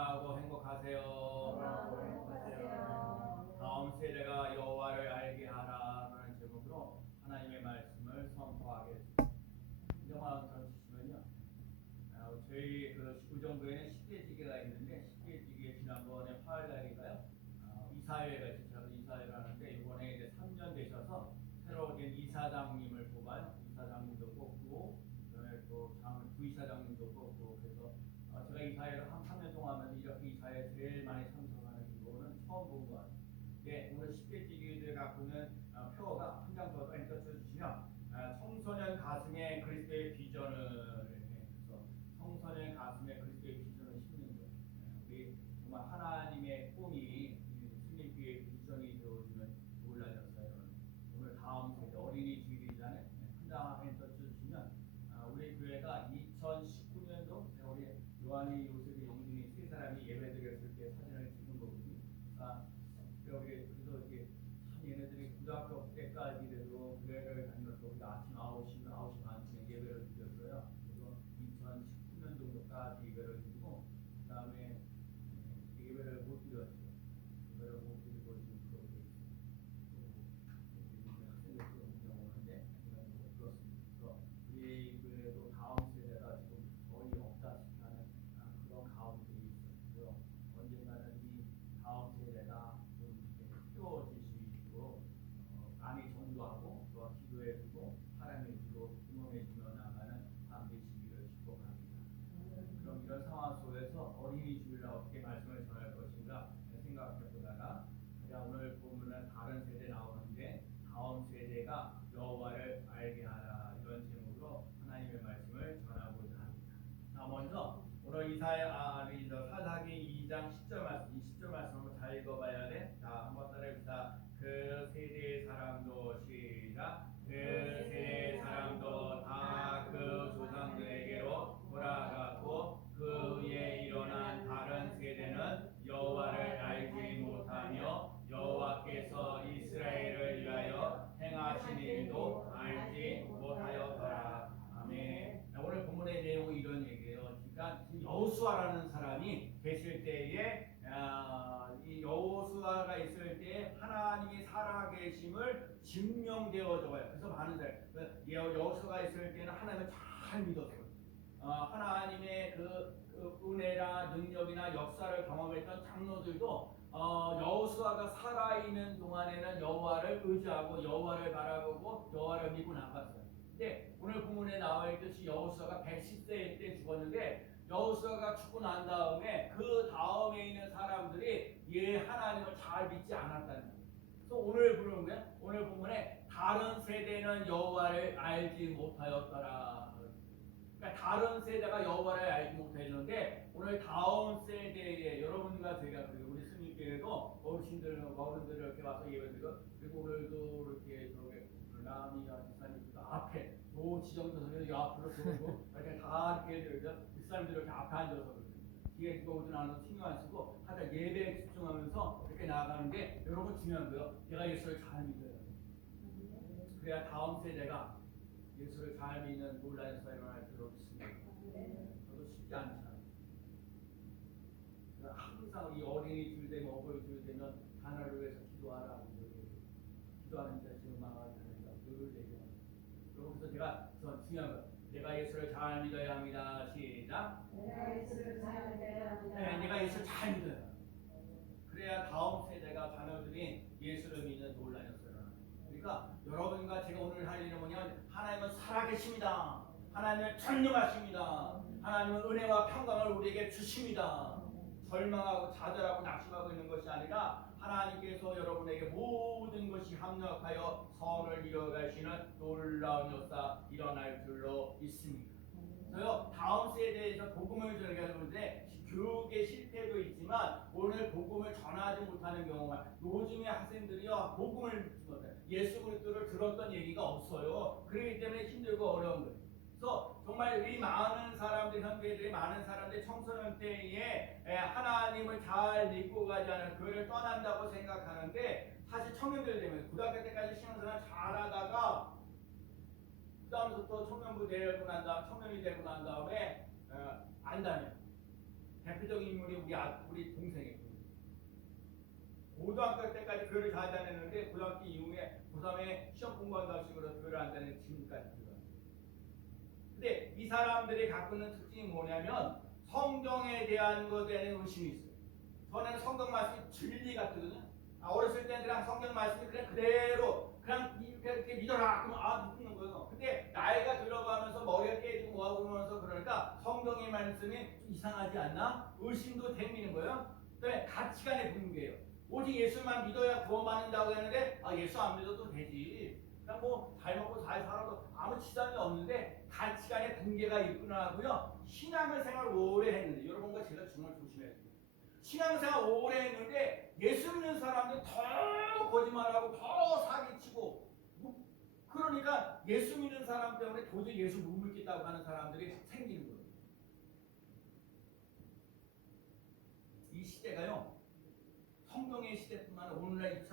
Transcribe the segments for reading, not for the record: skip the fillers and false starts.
건강하고 행복하세요. 다음 세대가 여호와를 알게 하라라는 제목으로 하나님의 말씀을 선포하겠습니다. 인정만 들어주시면요. 저희 그 우정부에는 십계지계가 있는데 십계지계 지난번에 화요일날인가요? 이사회가 있어서 이사회를 하는데 이번에 이제 3년 되셔서 새로 된 이사장님을 뽑아요. 이사장님도 뽑고 그다음에 또 부이사장님도 뽑고 그래서 제가 이사회를 한 3년 동안 하면서 이렇게 이사회에 제일 많이 참석하는 이거는 처음 본 것 같아요. 네, 오늘 십계지계들 갖고 있는 표가 한 장 더 써주시면 청소년 가슴에 그리스도의 비전을 해서 청소년 가슴에 그리스도의 비전을 심는 거예요. 우리 정말 하나님의 꿈이 승리교회의 비전이 되어주면 놀라졌어요. 오늘 다음 세대 어린이 주일이잖아요. 한장 써주시면 우리 교회가 2019년도 우리 요한이 요셉이 용준이 세 사람이 예배드렸을 때 사진을 찍은 거거든요. 그래서 이게 참 얘네들이 고등학교 때까지라도 교회를 다니면서 우리 아침 9시 반쯤에 예배를 드렸어요. 그래서 2019년 정도까지 예배를 드리고 그 다음에 예배를 못 드렸죠. 예배를 못 드리고 지금 그렇게 학생들 운영 오는데 그렇습니다. 그래서 우리 교회도 다음 세대가 지금 거의 없다시피 하는 그런 가운데 있어요. 언젠가는 이 다음 세대가 좀 키워질 수 있고 많이 전도하고 또 기도해주고 사랑해주고 응원해주며 나가는 삶 되시기를 축복합니다. 그럼 이런 상황 속에서 어린이 주일날 어떻게 말씀을 전할 것인가 생각해보다가 오늘 보면은 다른 세대 나오는데 다음 세대가 여호와를 알게 하라 이런 제목으로 하나님의 말씀을 전하고자 합니다. 자, 먼저 오늘 사사기 2장 10절 말씀, 20절 말씀 한번 잘 읽어봐야 돼. 자, 한번 따라해봅시다. 그 세대의 사람도 시작. 그 세대의 사람도 다 그 조상들에게로 돌아가고 그에 일어난 다른 세대는 여호와를 알지 못하며 여호와께서 이스라엘을 위하여 행하신 일도 알지 못하였더라. 아멘. 오늘 본문의 내용은 이런 얘기예요. 그러니까 여호수아라는 사람이 계실 때에 이 여호수아가 있을 때 하나님이 살아계심을 증명되어 적어요. 그래서 많은 사람 여호수아가 있을 때는 하나님을 잘 믿었어요. 하나님의 그 은혜나 능력이나 역사를 경험했던 장로들도 여호수아가 살아있는 동안에는 여호와를 의지하고 여호와를 바라보고 여호와를 믿고 나갔어요. 근데 오늘 본문에 나와 있듯이 여호수아가 110세 때 죽었는데 여호수아가 죽고 난 다음에 그 다음에 있는 사람들이 하나님을 잘 믿지 않았다는 거예요. 그래서 오늘 부르는 거예요. 오늘 본문에 다른 세대는 여호와를 알지 못하였더라. 그러니까 다른 세대가 여호와를 알지 못했는데 오늘 다음 세대에 여러분과 제가 그리고 우리 승리교회도 어른들을 이렇게 와서 예배드리고 그리고 오늘도 이렇게 라미가 집사님들 앞에 지정서서 앞으로 들어오고 이렇게 다 이렇게 집사님들 이렇게 앞에 앉아서 뒤에 누가 오든 안 오든 신경 안 쓰고 하다 예배에 집중하면서 이렇게 나아가는데 여러분 중요한 거예요. 내가 예수를 잘 믿어요. 그래야 다음 세대가 예수를 잘 믿는 놀라운 역사가 일어날 줄로 믿습니다. 저도 쉽지 않잖아요. 항상 이 어린이 주일 되면 어버이 주일 되면 자녀를 위해서 기도하라. 기도하는 자의 음악을 다닌다. 늘 얘기합니다. 그래서 제가 중요한 거 내가 예수를 잘 믿어야 합니다. 시작. 내가 예수를 잘 믿어야 합니다. 네, 내가 예수를 잘 믿어요. 그래야 다음 세대가 자녀들이 예수를 믿는 놀라운 역사를 합니다. 그러니까 여러분과 제가 오늘 할 일은 뭐냐면 하나님은 살아계십니다. 하나님은 전능하십니다. 하나님은 은혜와 평강을 우리에게 주십니다. 절망하고 좌절하고 낙심하고 있는 것이 아니라 하나님께서 여러분에게 모든 것이 합력하여 선을 이뤄가시는 놀라운 역사 일어날 줄로 믿습니다. 그래서 다음 세대에서 복음을 전하는데 교육의 실패도 있지만 오늘 복음을 전하지 못하는 경우가 요즘의 학생들이요 복음을 예수 그리스도를 들었던 얘기가 없어요. 그렇기 때문에 힘들고 어려운 거예요. 그래서 정말 이 많은 사람들 현대들이 많은 사람들이 청소년 때에 하나님을 잘 믿고 가지 않은 교회를 떠난다고 생각하는데 사실 청년들 되면 고등학교 때까지 신앙생활 잘하다가 그 다음부터 청년부 되고 난 다음 청년이 되고 난 다음에 안 다녀요. 대표적인 대표적인 인물이 우리 동생이에요. 고등학교 때까지 교회를 잘 다녔는데 고등학교 이후에 고3에 시험 공부한다고 식으로 교회를 안 다니는 지금까지 교회. 근데 이 사람들이 갖고 있는 특징이 뭐냐면 성경에 대한 것에 대한 의심이 있어요. 저는 성경 말씀이 진리 같거든요. 어렸을 때는 그냥 성경 말씀이 그냥 그대로 그냥 이렇게 믿어라 그러면 믿는 거예요. 근데 나이가 들어가면서 머리가 깨지고 뭐하고 그러면서 그러니까 성경의 말씀이 좀 이상하지 않나? 의심도 생기는 거예요. 그다음에 가치관의 붕괴예요. 오직 예수만 믿어야 구원받는다고 했는데 예수 안 믿어도 되지. 그냥 뭐 잘 먹고 잘 살아도 아무 지장이 없는데 가치관의 붕괴가 있구나 하고요. 신앙생활 오래 했는데 여러분과 제가 정말 조심해야 돼요. 신앙생활 오래 했는데 예수 믿는 사람들 더 거짓말하고 더 사기치고 그러니까 예수 믿는 사람 때문에 도저히 예수 못 믿겠다고 하는 사람들이 생기는 거예요. 이 시대가요. 성경의 시대뿐만 아니라 오늘날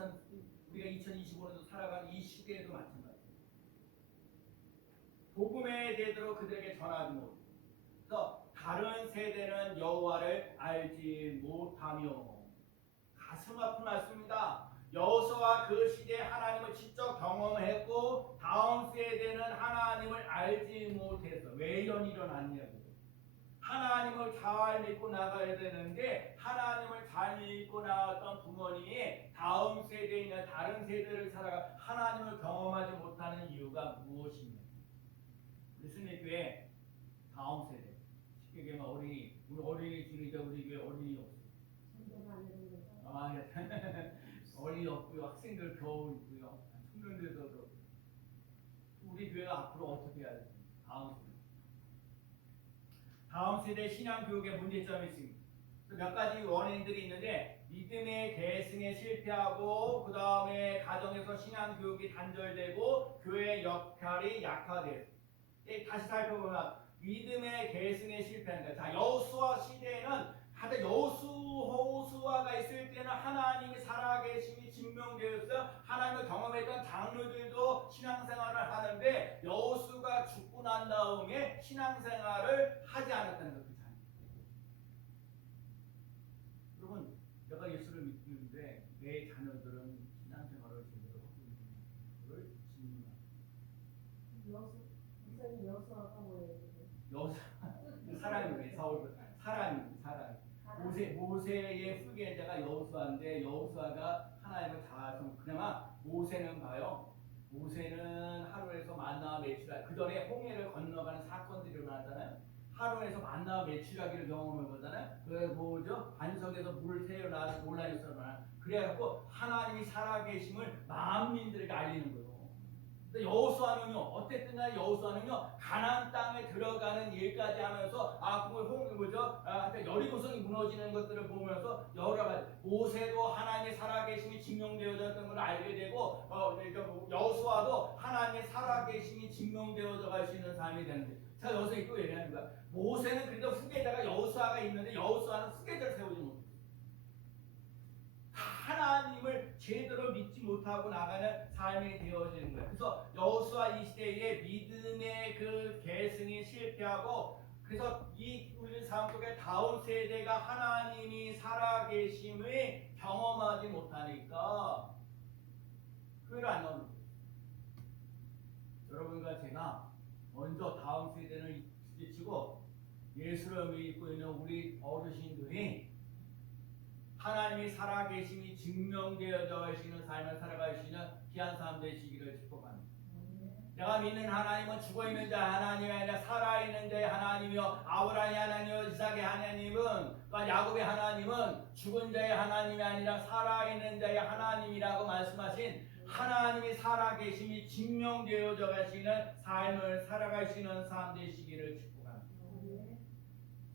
우리가 2025년도 살아가는 이 시대에도 마찬가지예요. 복음에 대대로 그들에게 전하지 못. 그래서 다른 세대는 여호와를 알지 못하며 가슴 아픈 말씀입니다. 여호수아가 그 시대에 하나님을 직접 경험했고 다음 세대는 하나님을 알지 못해서 왜 이런 일어났냐고요. 하나님을 잘 믿고 나가야 되는데 하나님을 잘 믿고 나갔던 부모님이 다음 세대에 있는 다른 세대를 살아가 하나님을 경험하지 못하는 이유가 무엇이냐. 우리 순례교회 다음 세대 쉽게 얘기하면 어린이 지금 이제 우리 교회 어린이 없어요. 어린이 없고요. 학생들 겨우 있고요. 청년들도 우리 교회가 앞으로 어떻게 해야 될지 다음 세대 신앙 교육에 문제점이 있습니다. 몇 가지 원인들이 있는데 믿음의 계승에 실패하고 그 다음에 가정에서 신앙 교육이 단절되고 교회 역할이 약화돼요. 다시 살펴보면 믿음의 계승에 실패한 거예요. 자, 여호수아 시대에는 하여튼 여호수아가 있을 때는 하나님이 살아계심이 증명되었어요. 하나님을 경험했던 장로들도 신앙생활을 하는데 여호수아가 죽고 난 다음에 신앙생활을 하지 않았다는 것. 여러분, 내가 예수를 믿는데 내 자녀들은 신앙생활을 제대로 하고 있는 것을 질문합니다. 여수아가 뭐예요? 사람이에요. 사람. 모세의 후계자가 여호수아인데 여호수아가 하나님을 다 그나마 모세는 봐요. 모세는 하루에서 만나와 매출하기 그 전에 홍해를 건너가는 사건들이 일어나잖아요. 하루에서 만나와 매출하기를 경험해 보잖아요. 그 뭐죠? 반석에서 물을 새어나와서 논란이 일어나. 그래갖고 하나님이 살아계심을 만민들에게 알리는 거예요. 여호수아는요 어땠든 간에 여호수아는요 가나안 땅에 들어가는 일까지 하면서 여리고성이 무너지는 것들을 보면서 여러 가지 모세도 하나님의 살아계심이 증명되어졌던 걸 알게 되고 여호수아도 하나님의 살아계심이 증명되어져 갈 수 있는 삶이 되는 거예요. 자, 여기서 또 얘기하는 거야. 모세는 그래도 후계자가 여호수아가 있는데 여호수아는 후계자를 세우지 못했어요. 하나님을 제대로 믿지 못하고 나가는 삶이 되어지는 거예요. 그래서 여호수아 이 시대에 믿음의 그 계승이 실패하고 그래서 이 우리 삶 속에 다음 세대가 하나님이 살아계심을 경험하지 못하니까 교회를 안 나오는 거예요. 여러분과 제가 먼저 다음 세대를 부딪히고 예수를 믿고 있는 우리 어르신들이 하나님이 살아계심이 증명되어져 가시는 삶을 살아갈 수 있는 귀한 삶 되시기를 축복합니다. 내가 믿는 하나님은 죽어있는 자 하나님이 아니라 살아있는 자의 하나님이요 아브라함의 하나님이요 이삭의 하나님은 또 야곱의 하나님은 죽은 자의 하나님이 아니라 살아있는 자의 하나님이라고 말씀하신 하나님이 살아계심이 증명되어져 가시는 삶을 살아갈 수 있는 삶 되시기를 축복합니다.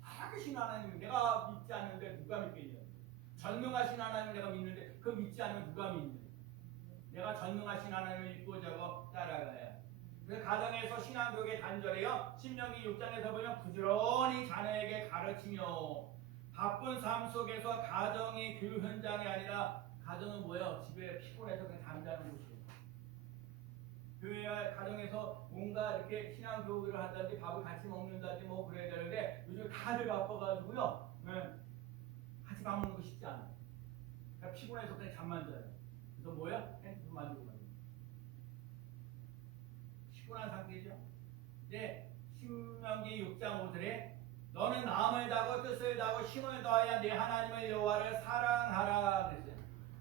살아계신 하나님 내가 믿지 않는데 누가 믿겠냐. 전능하신 하나님을 내가 믿는데 그 믿지 않으면 누가 믿냐. 내가 전능하신 하나님을 믿고 저거 따라가야. 그래서 가정에서 신앙교육의 단절해요. 신명기 6장에서 보면 부지런히 자녀에게 가르치며 바쁜 삶 속에서 가정이 교육 현장이 아니라 가정은 뭐예요? 집에 피곤해서 그냥 잠자는 곳이에요. 교회와 가정에서 뭔가 이렇게 신앙교육을 한다든지 밥을 같이 먹는다든지 뭐 그래야 되는데 요즘 다들 바빠가지고요. 사랑하고 힘을 더하여 내 하나님의 여호와를 사랑하라 그랬어요.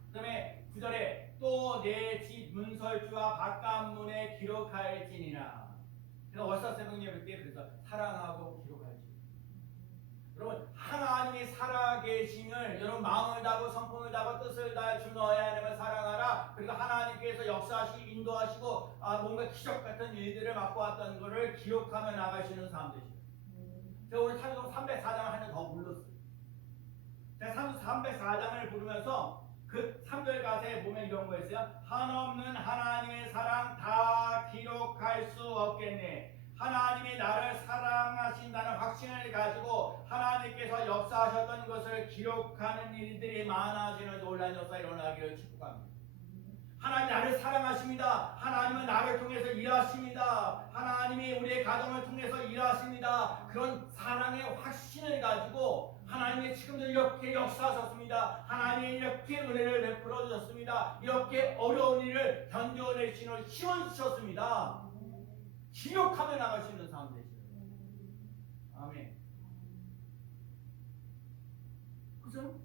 그다음에 9절에 또 내 집 문설주와 바깥문에 기록할지니라. 그래서 월사세븐 예배 때 그래서 사랑하고 기록할지. 여러분 하나님이 살아계심을 여러분 마음을 다하고 성품을 다하고 뜻을 다해 주 너의 하나님을 사랑하라. 그리고 하나님께서 역사하시고 인도하시고 뭔가 기적 같은 일들을 맡고왔던 것을 기록하며 나가시는 사람들이죠. 제가 오늘 찬송 304장을 한 번 더 불렀어요. 제가 304장을 부르면서 그 3절 가사에 보면 이런 거 있어요. 한없는 하나님의 사랑 다 기록할 수 없겠네. 하나님이 나를 사랑하신다는 확신을 가지고 하나님께서 역사하셨던 것을 기록하는 일들이 많아지는 놀라운 역사 일어나기를 축복합니다. 하나님 나를 사랑하십니다. 하나님은 나를 통해서 일하십니다. 하나님이 우리의 가정을 통해서 일하십니다. 그런 사랑의 확신을 가지고 하나님이 지금도 이렇게 역사하셨습니다. 하나님이 이렇게 은혜를 베풀어 주셨습니다. 이렇게 어려운 일을 견뎌내시는 힘을 주셨습니다. 기록하며 나가시는 사람 되시는 아멘. 그죠?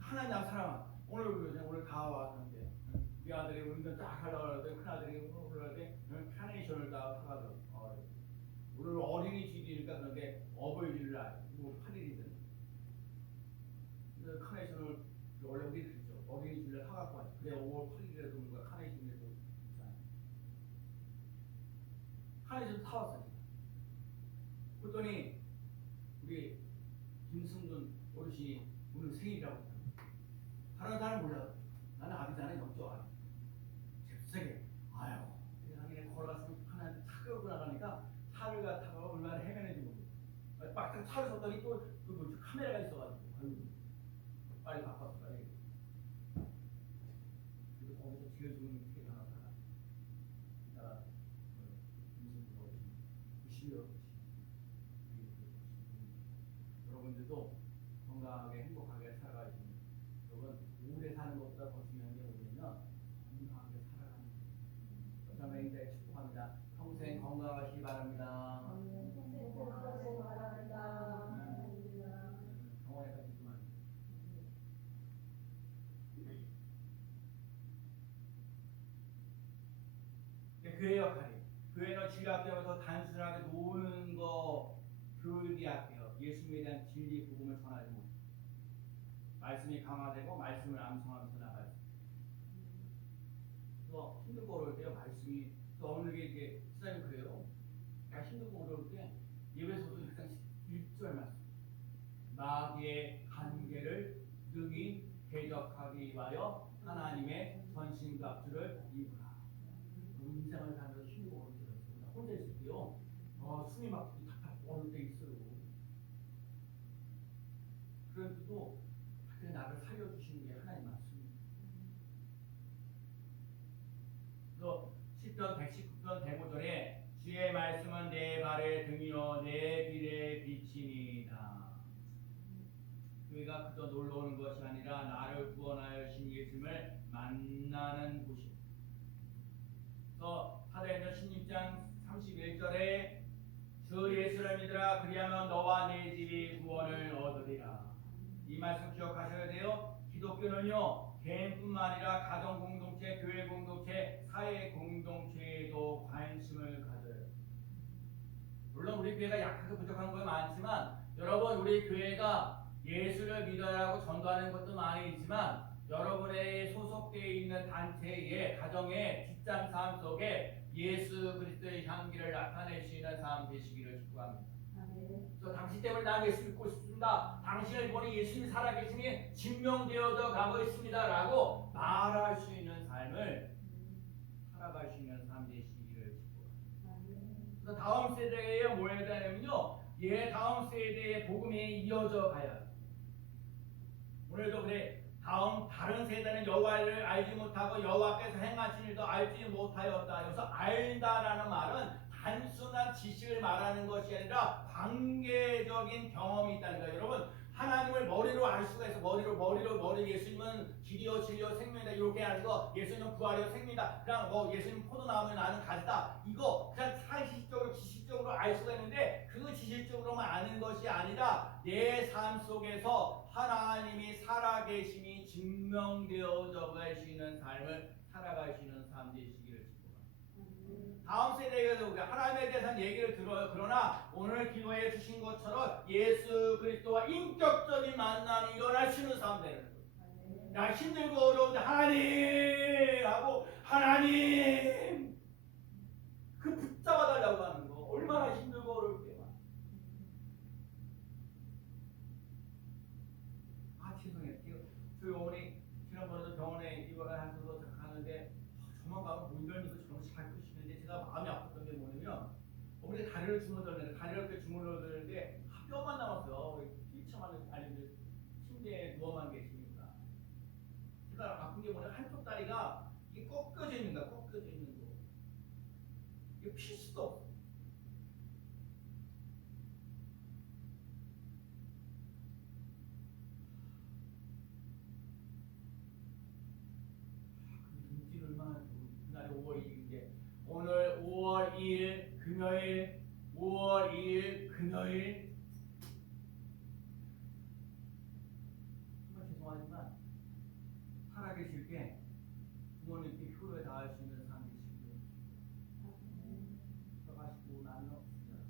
하나님 나 사랑. 오늘 다 왔는데 우리 아들이 운전 딱 하려고 하는데 큰 아들이 오늘 카네이션을 다 사가더라고. 오늘 어린이집이니까 그런데 어버이집을 뭐 8일이든 카네이션을 원래 우리 그랬죠. 어린이집을 사갖고 왔죠. 그래 5월 8일이라도 뭔가 카네이션이라도 있잖아요. 카네이션 사왔어요. 그랬더니 우리 김승준 어르신이 오늘 생일이라고 다른 사람 몰라. 나는 아비잖아요. 영적 아비. 잽싸게 아유 세상에 걸어가서 하나 차 끌고 나가니까 차를 갖다가 얼마나 헤매는지 모르겠어. 막 차를 섰더니 또 그 카메라가 있어가지고 아유 빨리 바꿨어 빨리. 그래서 거기서 지어주는 게 하나 살아. 이따가 김승준 어르신 90여 여러분들도 건강하게 행복하게 살아가시는 여러분 오래 사는 것보다 더 중요한 게 뭐냐면 건강하게 살아가는 거예요. 그다음에 이제 축복합니다. 평생 건강하시기 바랍니다. 병원에까지 그만. 교회 역할이 교회는 진리학교에서 단순하게 노는 거 교육이 학교요. 예수님에 대한 진리 복음을 전하지 못. 말씀이 강화되고 말씀을 암송하면서 나가요. 또 힘들고 어려울 때 말씀이 또 어느 게 이게 시사님 그래요. 내가 힘들고 어려울 때 예배소도 항상 1절 말씀. 마귀의 한계를 능히 대적하기 위하여 하나님의 전신갑주를 입으라. 인생을 살면서 힘들고 어려울 때가 있습니다. 혼자 있을 때요. 숨이 막히고 답답 어려울 때 있어요. 그런데도 나를 살려주시는 게 하나님 말씀입니다. 또 10편 119편 105절에 주의 말씀은 내 발의 등이요 내 길의 빛이니이다. 교회가 그저 놀러오는 것이 아니라 나를 구원하여 신 예수님을 만나는 곳입니다. 또 사도행전 16장 31절에 주 예수를 믿으라 그리하면 너와 내 집이 구원을 얻으리라. 이 말씀 기억하셔야 돼요. 기독교는요 개인뿐만 아니라 가정 공동체, 교회 공동체, 사회 공동체에도 관심을 가져요. 물론 우리 교회가 약하고 부족한 건 많지만 여러분 우리 교회가 예수를 믿어라고 전도하는 것도 많이 있지만 여러분의 소속되어 있는 단체의 가정의 직장 삶 속에 예수 그리스도의 향기를 나타낼 수 있는 삶 되시기를 축복합니다. 당신 때문에 난 예수 믿고 싶습니다. 당신을 보니 예수님이 살아계심이 증명되어져 가고 있습니다. 라고 말할 수 있는 삶을 살아갈 수 있는 삶 되시기를 축복합니다. 그래서 다음 세대에 뭐 해야 되냐면요. 다음 세대의 복음이 이어져 가야 해요. 오늘도 그래. 다른 세대는 여호와를 알지 못하고 여호와께서 행하신 일도 알지 못하였다. 여기서 알다라는 말은 단순한 지식을 말하는 것이 아니라 관계적인 경험이 있다는 거예요. 여러분 하나님을 머리로 알 수가 있어. 머리 예수님은 길이요 진리요 생명이다 이렇게 하는 거. 예수님은 부활이요 생명이다. 그냥 예수님 포도 나오면 나는 가지다. 이거 그냥 상식적으로 지식적으로 알 수가 있는데 그 지식적으로만 아는 것이 아니라 내 삶 속에서 하나님이 살아계심이 증명되어져 가시는 삶을 살아가시는 삶 되시기를 축복합니다. 다음 세대에도 우리 하나님에 대해서는 얘기를 들어요. 그러나 오늘 기도해 주신 것처럼 예수 그리스도와 인격적인 만남이 일어나시는 삶 되는 거예요. 나 힘들고 어려운데 하나님 하고 하나님 그 붙잡아 달라고 하는 거 얼마나 힘들고 어려울 때만. 아 죄송해요. 저희 어머니 지난번에도 병원에 입원을 하셔서 가는데 조만간 못 일어나서 정말 잘 크시는데 제가 마음이 아팠던 게 뭐냐면 어머니 다리를 주물러드는데 다리를 이렇게 주물러드는데 뼈만 남았어요. 휠체어만 아니면 침대에 누워만 계시니까 제가 아픈 게 뭐냐 한쪽 다리가 이게 꺾여져 있는 거야. 꺾여져 있는 거. 이게 필 수도 없어. 눈질 얼마나 좋은 그날이 5월 2일인데 오늘 5월 2일 금요일 5월 2일 금요일 정말 죄송하지만 살아계실 때 부모님께 효를 다할 수 있는 삶 되시고 들어가시고 나는 없습니다.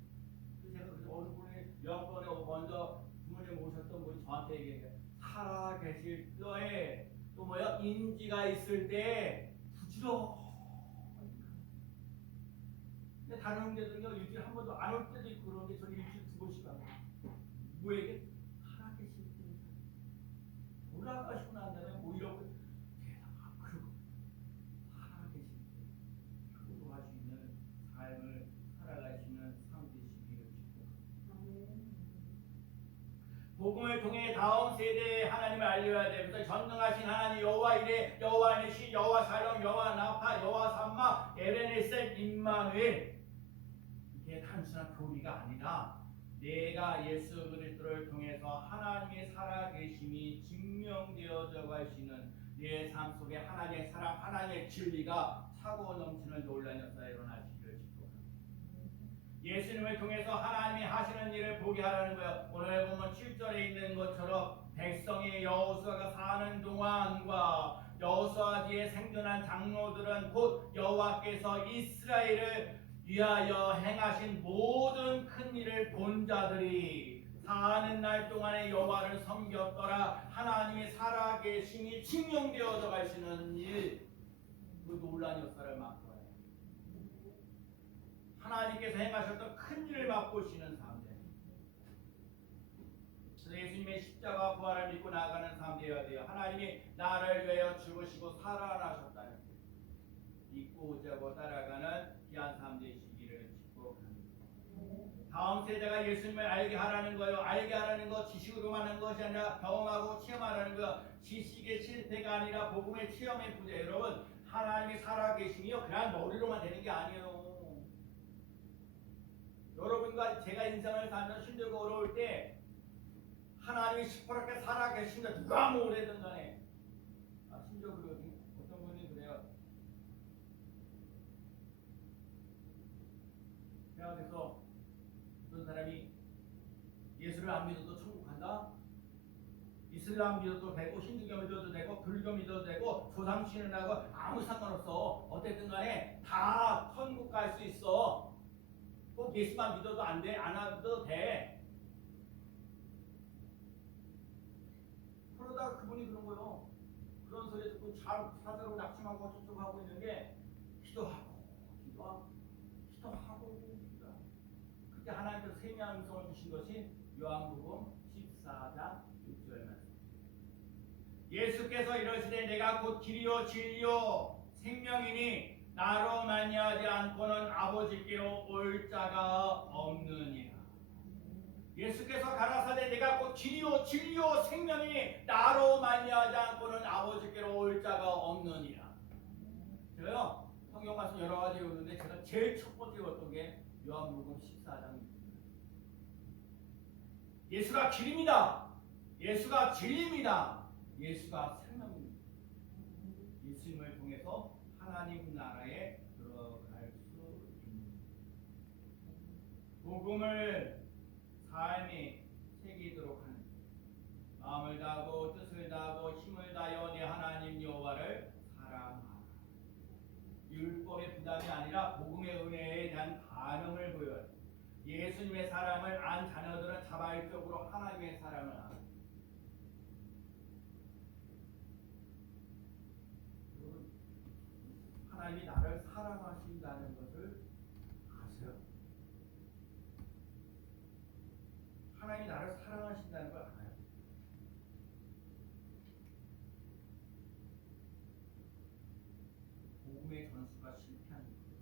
그래서 제가 그 어느 분이 여학번에 먼저 부모님 오셨던 분이 저한테 얘기해요. 살아계실 때에 또 뭐야 인지가 있을 때 부지런하니까. 근데 다른 형제들은요 일주일에 한 번도 안 올 때도 있고 그러는데 저는 일주일에 2번씩 가요. 뭐에게? 살아계실 때 돌아가시고 난 다음에 뭐 이러고 그리고 살아계실 때 효도할 수 있는 삶을 살아가시는 삶 되시기를 축복합니다. 복음을 통해 다음 세대에 하나님을 알려야 돼. 그래서 전능하신 하나님 여호와 이레, 여호와 니시, 여호와 살롬, 여호와 나파, 여호와 삼마, 에베네셀, 임마누엘. 이게 단순한 교리가 아니라 내가 예수 그리스도를 통해서 하나님의 살아계심이 증명되어져 가시는 내 삶 속에 하나님의 사랑, 하나님의 진리가 차고 넘치는 놀라운 역사가 일어나시기를 축복합니다. 예수님을 통해서 하나님이 하시는 일을 보게 하라는 거예요. 오늘 보면 7절에 있는 것처럼 백성이 여호수아가 사는 동안과 여호수아 뒤에 생존한 장로들은 곧 여호와께서 이스라엘을 위하여 행하신 모든 큰 일을 본 자들이 사는 날 동안에 여호와를 섬겼더라. 하나님이 살아계심이 증명되어져 가시는 일, 그 놀라운 역사를 맛보아요. 하나님께서 행하셨던 큰 일을 맛보시는 사람들. 그래서 예수님의 십자가 부활을 믿고 나아가는 사람 되어야 돼요. 하나님이 나를 위하여 죽으시고 살아나셨다는 것. 믿고 의지하고 따라가는 귀한 삶 되시기를 축복합니다. 다음 세대가 예수님을 알게 하라는 거예요. 알게 하라는 거 지식으로만 하는 것이 아니라 경험하고 체험하라는 거. 지식의 실패가 아니라 복음의 체험의 부재. 여러분 하나님이 살아계심이요 그냥 머리로만 되는 게 아니에요. 여러분과 제가 인생을 살면 힘들고 어려울 때 하나님이 시퍼렇게 살아계신다. 누가 뭐래든 간에 심지어 그러거든요. 어떤 분이 그래요. 그래서 어떤 사람이 예수를 안 믿어도 천국 간다. 이슬람 믿어도 되고 힌두교 믿어도 되고 불교 믿어도 되고 조상 신은하고 아무 상관없어. 어쨌든 간에 다 천국 갈 수 있어. 꼭 예수만 믿어도 안 돼. 안 믿어도 돼. 그러다가 그분이 그런 거요. 그런 소리 듣고 사사로 낙심하고 어쩌고 하고 있는데 기도하고 그때 하나님께서 세미한 음성을 주신 것이 요한복음 14장 6절 말씀. 예수께서 이러시되 내가 곧 길이요 진리요 생명이니 나로 말미암지 않고는 아버지께로 올 자가 없느니라. 예수께서 가라사대 내가 곧 길이요 진리요 생명이니 나로 말미암지 않고는 아버지께로 올 자가 없느니라. 제가요 성경 말씀 여러 가지 읽었는데 제가 제일 첫 번째 읽었던 게 요한복음 14장 6절. 예수가 길입니다. 예수가 진리입니다. 예수가 생명입니다. 예수님을 통해서 하나님 나라에 들어갈 수 있는 복음을 삶에 새기도록 하나님의 사랑을 아는. 여러분, 하나님이 나를 사랑하신다는 것을 아세요? 하나님이 나를 사랑하신다는 걸 알아요. 복음의 전수가 실패한 거예요.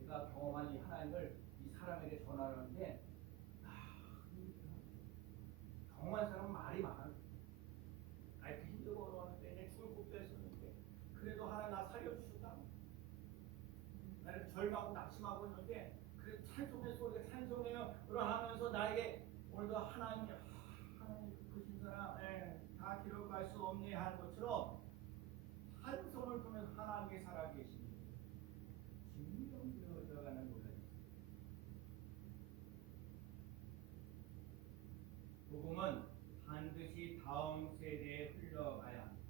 내가 경험한 이 하나님을 이 사람에게 전하는데 경험한 사람은 말이 많아요. 아이 그 힘들고 어려웠는데 내 죽을 법도 했었는데 그래도 하나 나 살려주셨다. 나를 절망하고 낙심하고 있는데 그 찬송의 소리가 찬송해요 하면서 나에게 오늘도 하나님 크신 사랑 다 기록할 수 없네 하는 것처럼 찬송을 통해서 하나님의 살아계심이 증명되어져가는 노래입니다. 복음은 반드시 다음 세대에 흘러가야 합니다.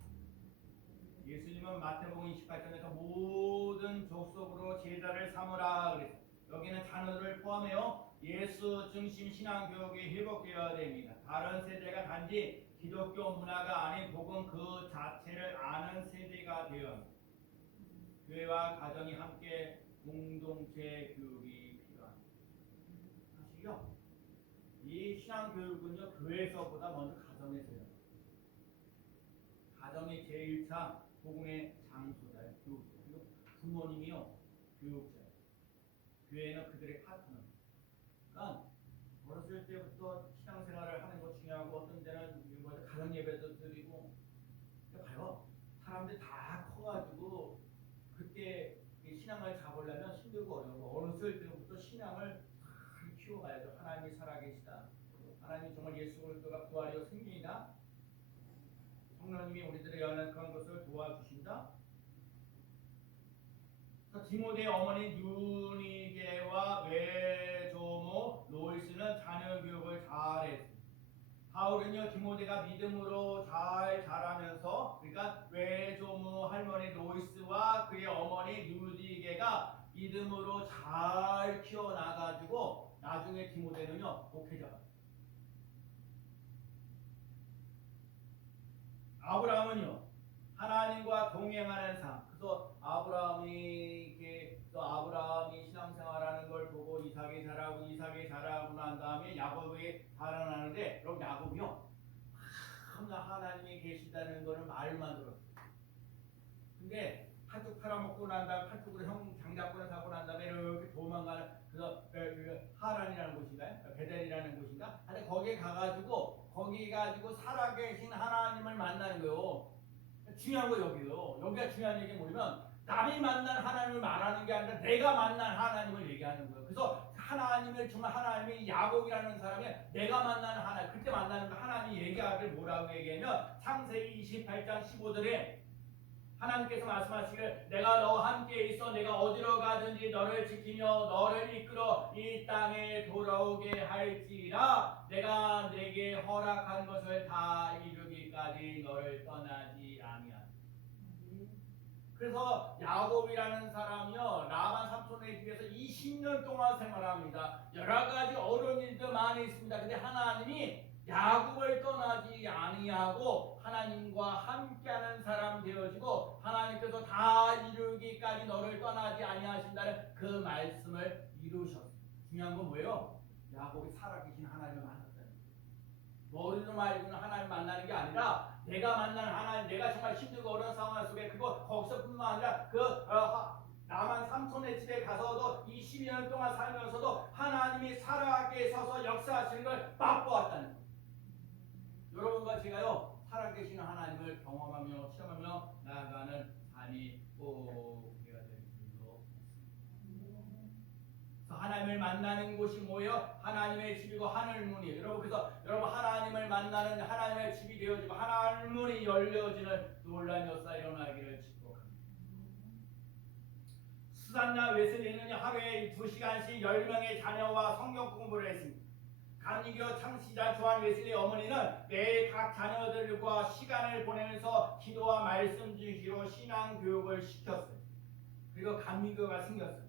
예수님은 마태복음 28장에서 모든 족속으로 제자를 삼으라 그랬어요. 여기는 자녀들을 포함해요. 예수 중심 신앙교육이 회복되어야 됩니다. 다른 세대가 단지 기독교 문화가 아닌 복음 그 자체를 아는 세대가 되어야 합니다. 교회와 가정이 함께 공동체 교육이 필요합니다. 사실요, 이 신앙교육은요 교회에서보다 먼저 가정에서요. 가정이 제1차 복음의 장소자예요. 교육자. 그리고 부모님이요 교육자예요. 교회는 그들의 파트너입니다. 그러니까 어렸을 때부터 신앙생활을 하는 거 중요하고 어떤 데는 가정 예배도 드리고 봐요. 사람들이 다 커가지고 그때 신앙을 잡으려면 힘들고 어려워. 어렸을 때부터 신앙을 잘 키워가야죠. 하나님이 살아계시다. 하나님 정말 예수 그리스도가 부활이요 생명이다. 성령님이 우리들의 연약한 것을 도와주신다. 디모데의 어머니 유니게와 외조모 로이스는 자녀 교육을 잘했습니다. 바울은요 디모데가 믿음으로 잘 자라면서 그러니까 외조모 할머니 로이스와 그의 어머니 유니게가 믿음으로 잘 키워나가지고 나중에 디모데는요 목회자가 아브라함은요 하나님과 동행하는 삶. 그래서 아브라함이 신앙생활하는 걸 보고 이삭이 자라고 난 다음에 야곱이 살아나는데 그럼 야곱이요 하나님이 계시다는 거는 말만 들었어요. 근데 한쪽 팔아먹고 난 다음에 한쪽으로 형 장자권을 사고 난 다음에 이렇게 도망가는 그래서 하란이라는 곳인가요? 베델이라는 곳인가? 근데 거기에 가가지고 살아계신 하나님을 만나는 거예요. 중요한 거 여기요. 여기가 중요한 얘기는 뭐냐면 남이 만난 하나님을 말하는 게 아니라 내가 만난 하나님을 얘기하는 거예요. 그래서 하나님을 정말 하나님이 야곱이라는 사람이 내가 만난 하나님 그때 만나는 거 하나님이 얘기하길 뭐라고 얘기하면 창세기 28장 15절에 하나님께서 말씀하시기를 내가 너와 함께 있어 내가 어디로 가든지 너를 지키며 너를 이끌어 이 땅에 돌아오게 할지라 내가 내게 허락한 것을 다 이루기까지 너를 떠나지 아니하리라. 그래서 야곱이라는 사람이요 라반 삼손의 집에서 20년 동안 생활합니다. 여러 가지 어려운 일도 많이 있습니다. 근데 하나님이 야곱을 떠나지 아니하고 하나님과 함께하는 사람 되어지고 하나님께서 다 이루기까지 너를 떠나지 아니하신다는 그 말씀을 이루셨어요. 중요한 건 뭐예요? 야곱이 살아계신 하나님을 만났다는 거예요. 머리로 말고는 하나님 만나는 게 아니라 내가 만난 하나님, 내가 정말 힘들고 어려운 상황 속에 거기서뿐만 아니라 남한 삼손의 집에 가서도 20년 동안 살면서도 하나님이 살아계셔서 역사하시는 걸 맛보았다는 거예요. 여러분과 제가요 살아계시는 하나님을 경험하며 체험하며 나아가는 삶이 꼭 되어야 될 줄로 믿습니다. 하나님을 만나는 곳이 뭐예요? 하나님의 집이고 하늘문이. 여러분 하나님을 만나는 하나님의 집이 되어지고 하늘문이 열려지는 놀라운 역사 일어나기를 축복합니다. 수산나 웨슬리는 하루에 2시간씩 10명의 자녀와 성경 공부를 했습니다. 감리교 창시자 조한 웨슬리 어머니는 매일 각 자녀들과 시간을 보내면서 기도와 말씀 중시로 신앙 교육을 시켰어요. 그리고 감리교가 생겼어요.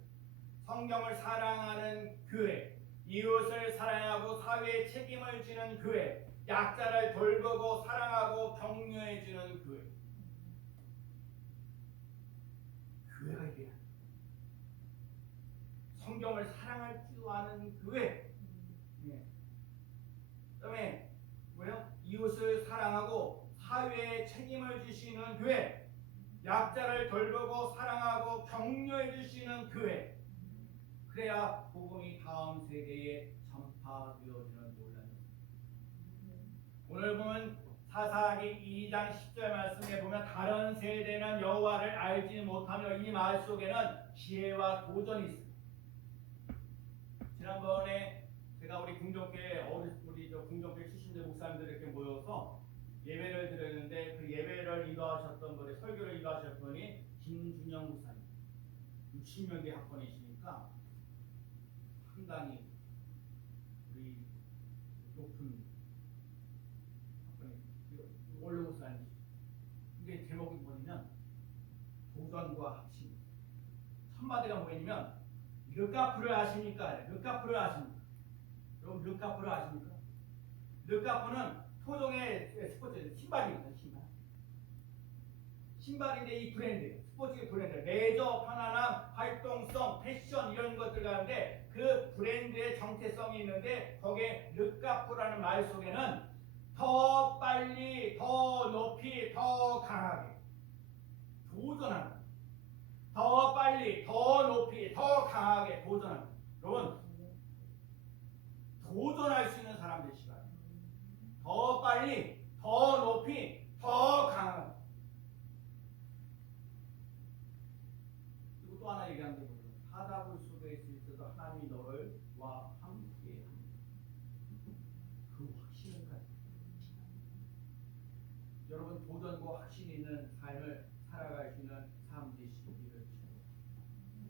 성경을 사랑하는 교회, 이웃을 사랑하고 사회에 책임을 지는 교회, 약자를 돌보고 사랑하고 격려해 주는 교회. 교회가 이래야 돼. 성경을 사랑할 줄 아는 교회. 그다음에 뭐요? 이웃을 사랑하고 사회에 책임을 지시는 교회, 약자를 돌보고 사랑하고 격려해 주시는 교회. 그래야 복음이 다음 세대에 전파되어지는 논란입니다. 오늘 보면 사사기 2장 10절 말씀에 보면 다른 세대는 여호와를 알지 못하며 이 말 속에는 지혜와 도전이 있습니다. 지난번에 제가 우리 궁정교회 궁정교회 출신들 목사님들 이렇게 모여서 예배를 드렸는데 그 예배를 인도하셨던 분이 설교를 인도하셨던 분이 김준영 목사님 60년대 학번이시니까 상당히 우리 높은 학번이 원로 목사님. 근데 제목이 뭐냐면 도전과 합심. 첫마디가 뭐냐면 르카프를 아십니까? 르카프를 아십니까? 여러분 르카프를 아십니까? 르카프는 토종의 스포츠 신발입니다. 신발인데 이 브랜드, 스포츠 브랜드, 레저, 편안함, 활동성, 패션 이런 것들 가운데 그 브랜드의 정체성이 있는데 거기에 르카프라는 말 속에는 더 빨리, 더 높이, 더 강하게 도전하는, 더 빨리, 더 높이, 더 강하게 도전하는. 여러분 도전할 수 있는 사람 되시기 바랍니다. 더 빨리, 더 높이, 더 강하게. 그리고 또 하나 얘기하는 게 뭐예요? 사다불 속에 있을 때도 하나님이 너를 와 함께 합니다. 그 확신을 가지고 여러분 도전과 확신 있는 삶을 살아가시는 삶 되시기를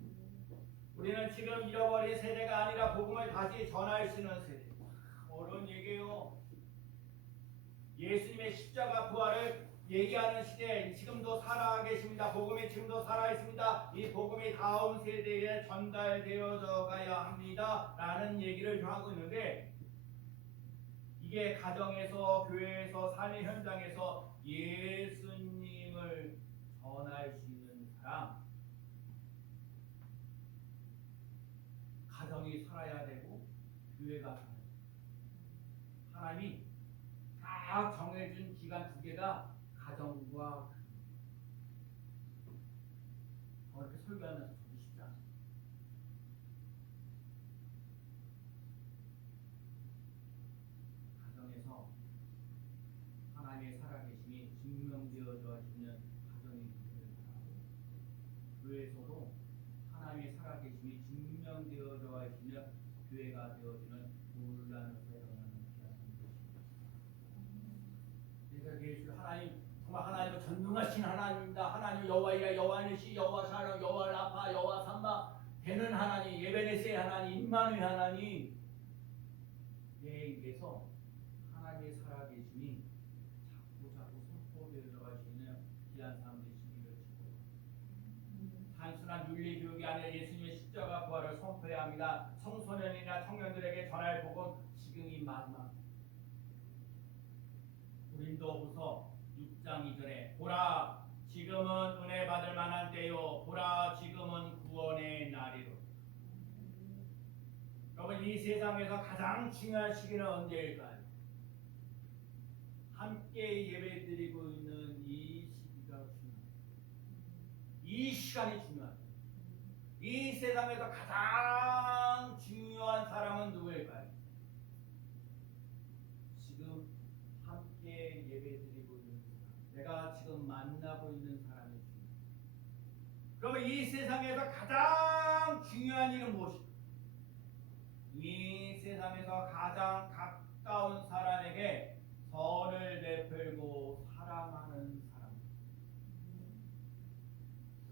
축복합니다. 우리는 지금 잃어버린 세대가 아니라 복음을 다시 전할 수 있는 세대. 어려운 얘기예요. 예수님의 십자가 부활을 얘기하는 시대에 지금도 살아계십니다. 복음이 지금도 살아있습니다. 이 복음이 다음 세대에 전달되어져 가야 합니다. 라는 얘기를 하고 있는데 이게 가정에서, 교회에서, 삶의 현장에서 예수님을 전할 수 있는 사람, 가정이 살아야 되고 교회가 살아야 돼요. 하나님이 딱 정해준 기간 두 개가 가정과 이렇게 설교하면서 저도 쉽지 않습니다. 가정에서 하나님의 살아계심이 증명되어져 있는 가정이 되기를 바라고, 교회에서도 하나님의 살아계심이 증명되어져 있는 교회가 되어지는 놀라운 세상을 기하는 것입니다. 예수 하나님 정말 하나님은 전능하신 하나님입니다. 하나님 여호와이라, 여호와니시, 여호와 샬롬, 여호와 라파, 여호와 삼마 되는 하나님, 예베네스의 하나님, 임마누엘 하나님. 내 입에서 하나님의 살아계심이 자꾸 선포되어 가시는 귀한 사람 되시기를 축복합니다. 단순한 윤리 교육이 아니라 예수님의 십자가 부활을 선포해야 합니다. 청소년이나 청년들에게 전할 복음 지금이 마지막. 고린도후서 6장 2절에 보라 지금은 은혜 받을 만한 때요 보라 지금은 구원의 날이로. 여러분 이 세상에서 가장 중요한 시기는 언제일까요? 함께 예배드리고 있는 이 시기가 중요합니다. 이 시간이 중요합니다. 이 세상에서 가장 중요한 사람은 누구일까요? 지금 함께 예배드리고 있는 사람, 내가 지금 만나고 있는 사람이 중요합니다. 그러면 이 세상에서 가장 중요한 일은 무엇일까요? 이 세상에서 가장 가까운 사람에게 선을 베풀고 사랑하는 사람.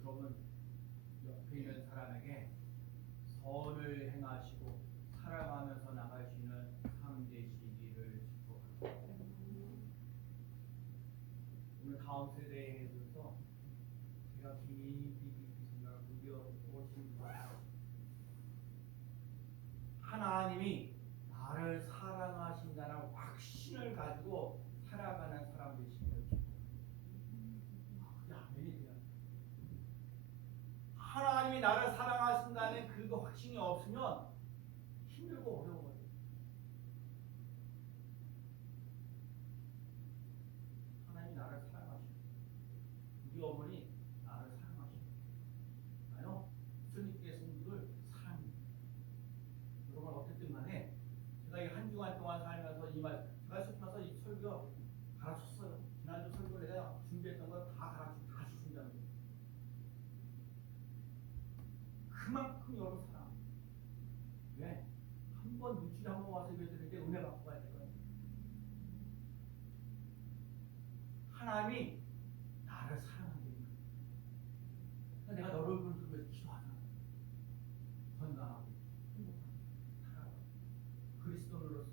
여러분 옆에 있는 사람에게 선을 행하시고 사랑하면서 나가시는 삶 되시기를 축복합니다. 오늘 다음 세대에 대해서 제가 깊이 생각을 우려 오신 하나님이 나를 사랑하신다는 그 확신이 없으면 힘들고 어려워요. 하나님이 나를 사랑하시고 우리 어머니 나를 사랑하시고 나요 주님께서 우리를 사랑해요. 여러분 어쨌든 간에 제가 이 한 주간 동안 살면서 이 말 제가 싶어서 이 설교 가르쳤어요. 지난주 설교 내가 준비했던 거 다 가르쳐 다시 준비한 거예요. 그만큼 여러분 사랑. 왜? 한 번 일주일에 한 번 와서 예배 드릴 때 은혜 받고 가야 되거든요. 하나님이 나를 사랑한다는 거예요. 그러니까 내가 너를 보면서 기도하잖아. 건강하고 행복하고 살아가고 그리스도로서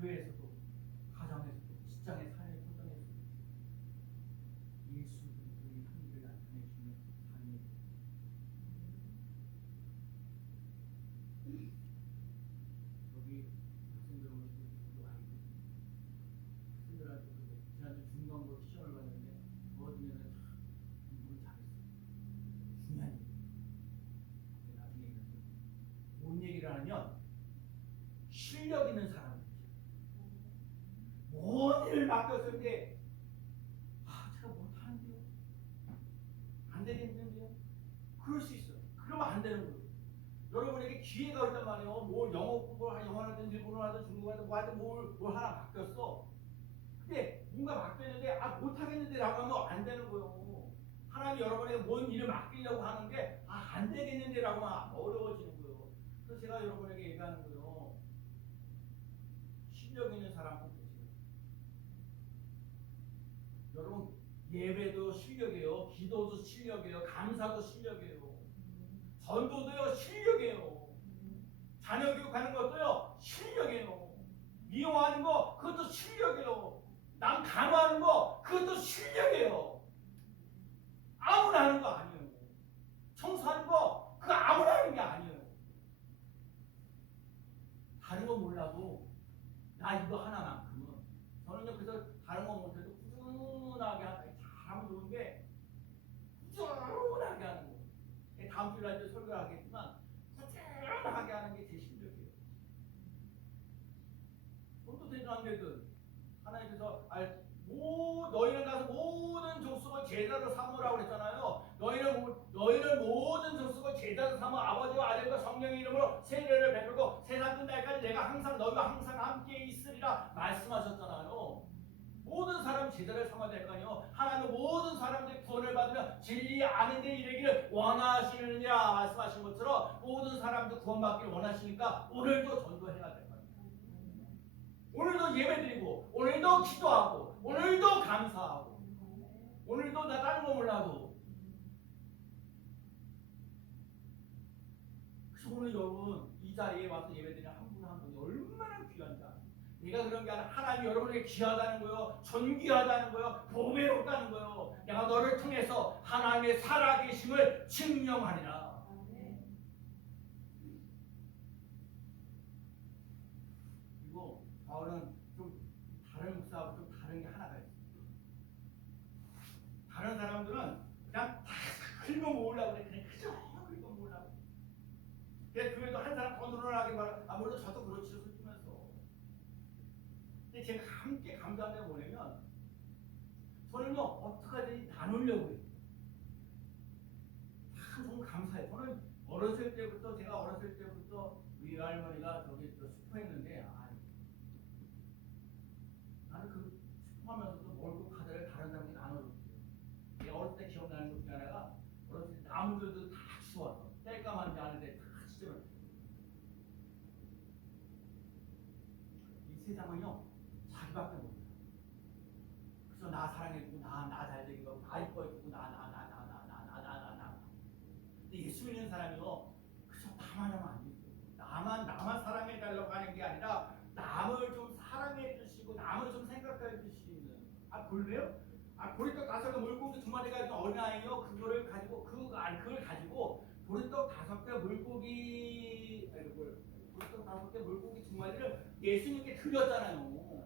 교회에서도 가정에서도 직장의 삶의 도전에서도 예수 그리스도의 향기를 나타내 주는 삶이 여기 학생들 오시고 저도 알고 학생들한테도 지난주 중간고 시험을 봤는데 그거 중에는 참 공부를 잘했어요. 중요한 얘기. 나중에 있는데 뭔 얘기를 하면 실력 있는 사람들 뭔 일을 맡겼을 때 제가 못하는데요 안 되겠는데요 그럴 수 있어요. 그러면 안 되는 거예요. 여러분에게 기회가 있단 말이에요. 뭐 영어 공부를 영어라든 일본어 하든 중국어 하든 뭐 하든 뭘 하나 맡겼어. 근데 뭔가 맡겼는데 못하겠는데 라고 하면 안 되는 거예요. 하나님이 여러분에게 뭔 일을 맡기려고 하는데 안 되겠는데 라고 하면 어려워지는 거예요. 그래서 제가 여러분에게 얘기하는 거예요. 실력 있는 사람 꼭 되세요. 여러분 예배도 실력이에요. 기도도 실력이에요. 감사도 실력이에요. 전도도요 실력이에요. 자녀 교육하는 것도요 실력이에요. 미용하는 거 그것도 실력이에요. 남 간호하는 거 그것도 실력이에요. 아무나 하는 거 아니에요. 청소하는 거 그거 아무나 하는 게 아니에요. 다른 거 몰라도 나 이거 하나만큼은 저는요 그래서 다른 거 못해도 꾸준하게 잘하면 좋은데 꾸준하게 하는 거. 다음 주에 이제 설교를 하겠지만 꾸준하게 하는 게 제 실력이에요. 손도 되든 안 되든 하나님께서 너희는 가서 모든 족속을 제자로 삼으라고 그랬잖아요. 너희는 모든 족속을 제자로 삼아 아버지와 아들과 성령의 이름으로 세례를 베풀고 세상 끝날까지 내가 항상 너희와 항상 함께 있으리라 말씀하셨잖아요. 모든 사람 제자를 삼아야 될 거 아니에요. 하나님은 모든 사람들이 구원을 받으며 진리 아는 데 이르기를 원하시느냐 말씀하신 것처럼 모든 사람들 구원받기를 원하시니까 오늘도 전도해야 될 거 아니에요. 오늘도 예배드리고 오늘도 기도하고 오늘도 감사하고 오늘도 나 다른 거 몰라도 그래서 오늘 여러분 이 자리에 와서 예배드리는 한 분 한 분이 얼마나 귀한지 아세요? 내가 그런 게 아니라 하나님이 여러분에게 귀하다는 거요, 존귀하다는 거요, 보배롭다는 거요. 내가 너를 통해서 하나님의 살아계심을 증명하리라. 그리고 바울은 좀 다른 목사하고 좀 다른 게 하나가 있어요. 다른 사람들은 그냥 다 긁어 모으려고 그래. 그냥 그저 긁어 모으려고. 그래서 교회도 한 사람 더 늘어나게 말하. 물론 저도 그렇지요. 근데 제가 함께 감사한 게 뭐냐면 저는요 어떻게 하든지 나누려고 해요. 참 너무 감사해요. 저는 어렸을 때부터 우리 할머니가 저기 슈퍼했는데 나는 그 슈퍼하면서도 월급 카드를 다른 사람에게 나눠줬어요. 내가 어렸을 때 기억나는 것 중에 하나가 어렸을 때 나무들도 다 주워서 뗄까만지 하는데 다 찢어버렸어요. 이 세상은요 자기밖에 몰라요. 그래서 나 사랑해주고 나 잘되기도 하고 나 이뻐해주고 나. 근데 예수 믿는 사람이요 그저 나만 하면 안 돼요. 나만 사랑해달라고 하는 게 아니라 남을 좀 사랑해주시고 남을 좀 생각해주시는 볼래요? 보리떡 5개 물고기 2마리가 있는 어린아이요 그걸 가지고 보리떡 5개 물고기 2마리를 예수님께 드렸잖아요.